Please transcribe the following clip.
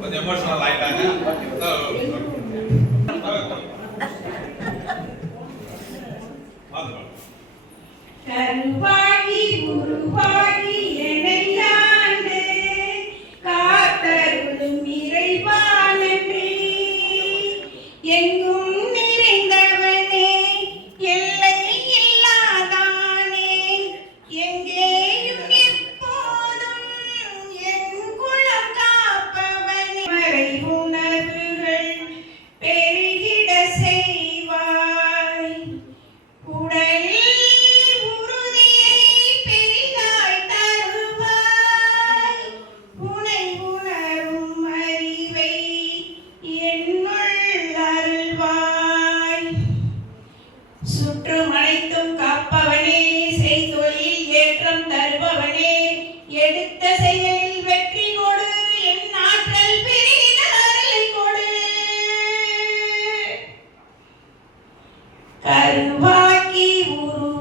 கொஞ்சம் எமோஷனல் ஆயிட்டாங்க. கருவாகி உருவாகி எனையாண்டு காத்தருளும் இறைவா நன்றி. எங்கும் நிறைந்தவனே எல்லை இல்லாதானே எங்கேயும் எப்போதும் என் குலம் காப்பவனே. மறை உணர்வுகள் பெருகிட செய்வாய். உடல் சுற்றும் அனைத்தும் காப்பவனே, செய்தொழில் ஏற்றம் தருபவனே, எடுத்த செயலில் வெற்றி கொடு, என் ஆற்றல் பெரிதாரல் கொடு. கருவாக்கி உரு